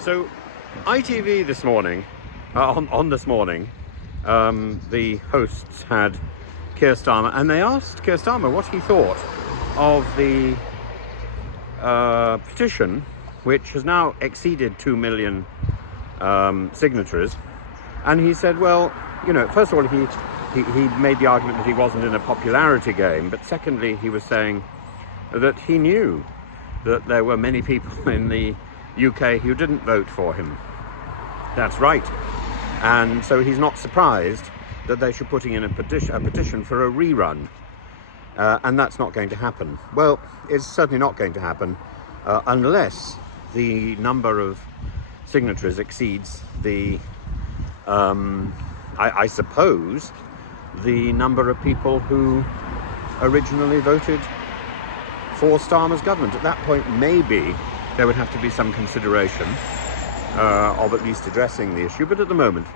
So, ITV this morning, on This Morning, the hosts had Keir Starmer, and they asked Keir Starmer what he thought of the petition, which has now exceeded 2 million signatories. And he said, well, you know, first of all, he made the argument that he wasn't in a popularity game, but secondly, he was saying that he knew that there were many people in the UK who didn't vote for him. That's right. And so he's not surprised that they should putting in a petition for a rerun. And that's not going to happen. Well, it's certainly not going to happen unless the number of signatories exceeds the, I suppose, the number of people who originally voted for Starmer's government. At that point, maybe there would have to be some consideration of at least addressing the issue. But at the moment,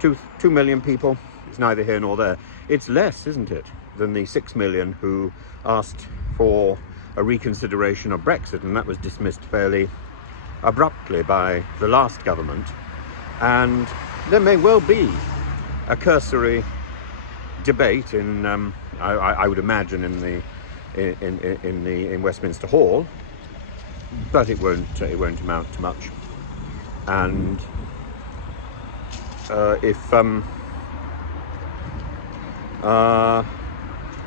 2 million people is neither here nor there. It's less, isn't it, than the 6 million who asked for a reconsideration of Brexit, and that was dismissed fairly abruptly by the last government. And there may well be a cursory debate in, I would imagine, in Westminster Hall, but it won't amount to much. And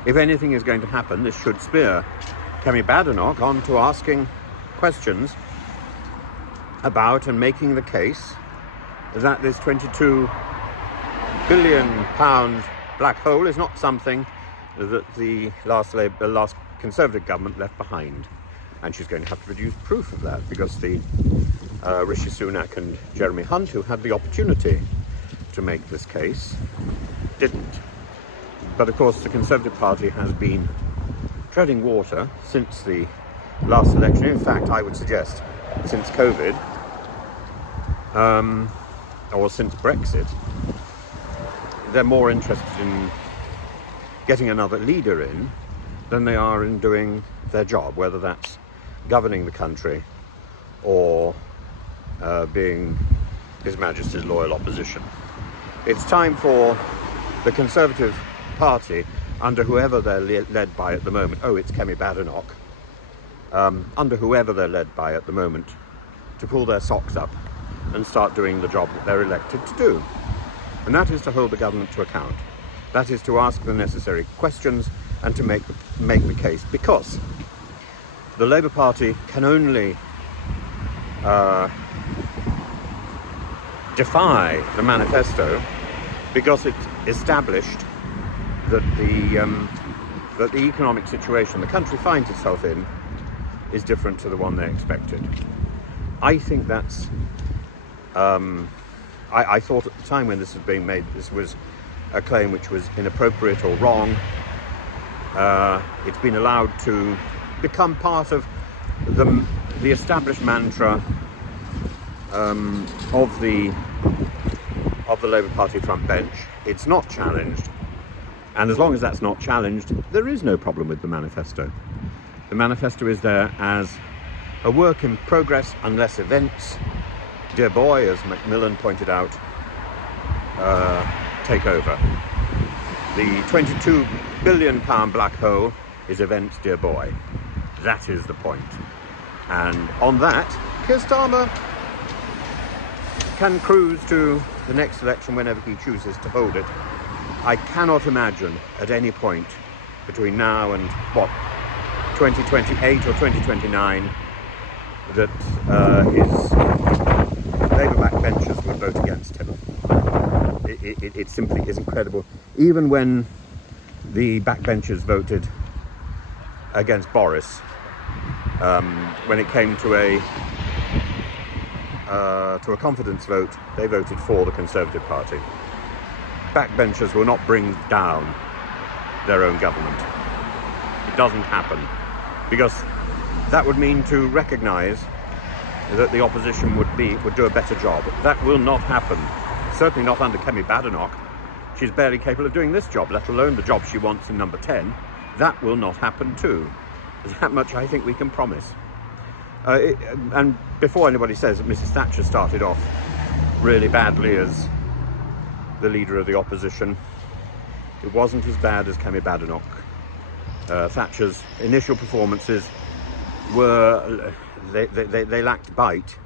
if anything is going to happen, this should spur Kemi Badenoch on to asking questions about and making the case that this £22 billion black hole is not something that the last Conservative government left behind. And she's going to have to produce proof of that, because the Rishi Sunak and Jeremy Hunt, who had the opportunity to make this case, didn't. But of course, the Conservative Party has been treading water since the last election. In fact, I would suggest since COVID, or since Brexit. They're more interested in getting another leader in than they are in doing their job, whether that's governing the country or being His Majesty's loyal opposition. It's time for the Conservative Party, under whoever they're led by at the moment, it's Kemi Badenoch, under whoever they're led by at the moment, to pull their socks up and start doing the job that they're elected to do. And that is to hold the government to account. That is to ask the necessary questions and to make the case, because the Labour Party can only defy the manifesto because it established that the economic situation the country finds itself in is different to the one they expected. I think that's I thought at the time when this was being made, this was a claim which was inappropriate or wrong. It's been allowed to become part of the established mantra of the Labour Party front bench. It's not challenged, and as long as that's not challenged, there is no problem with the manifesto. The manifesto is there as a work in progress unless events, dear boy, as Macmillan pointed out, take over. The £22 billion black hole is events, dear boy. That is the point. And on that, Keir Starmer can cruise to the next election whenever he chooses to hold it. I cannot imagine at any point between now and 2028 or 2029 that his Labour backbenchers would vote against him. It simply is incredible. Even when the backbenchers voted against Boris, when it came to a confidence vote, they voted for the Conservative Party. Backbenchers will not bring down their own government. It doesn't happen, because that would mean to recognise that the opposition would do a better job. That will not happen. Certainly not under Kemi Badenoch. She's barely capable of doing this job, let alone the job she wants in number 10. That will not happen too. That much I think we can promise. And before anybody says that Mrs. Thatcher started off really badly as the leader of the opposition, it wasn't as bad as Kemi Badenoch. Thatcher's initial performances were, they lacked bite,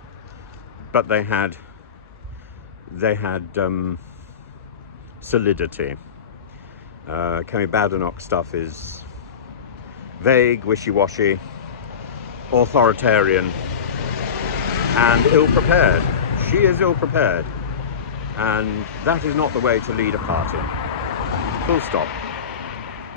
but they had solidity. Kemi Badenoch stuff is vague, wishy-washy, authoritarian, and ill-prepared. She is ill-prepared, and that is not the way to lead a party. Full stop.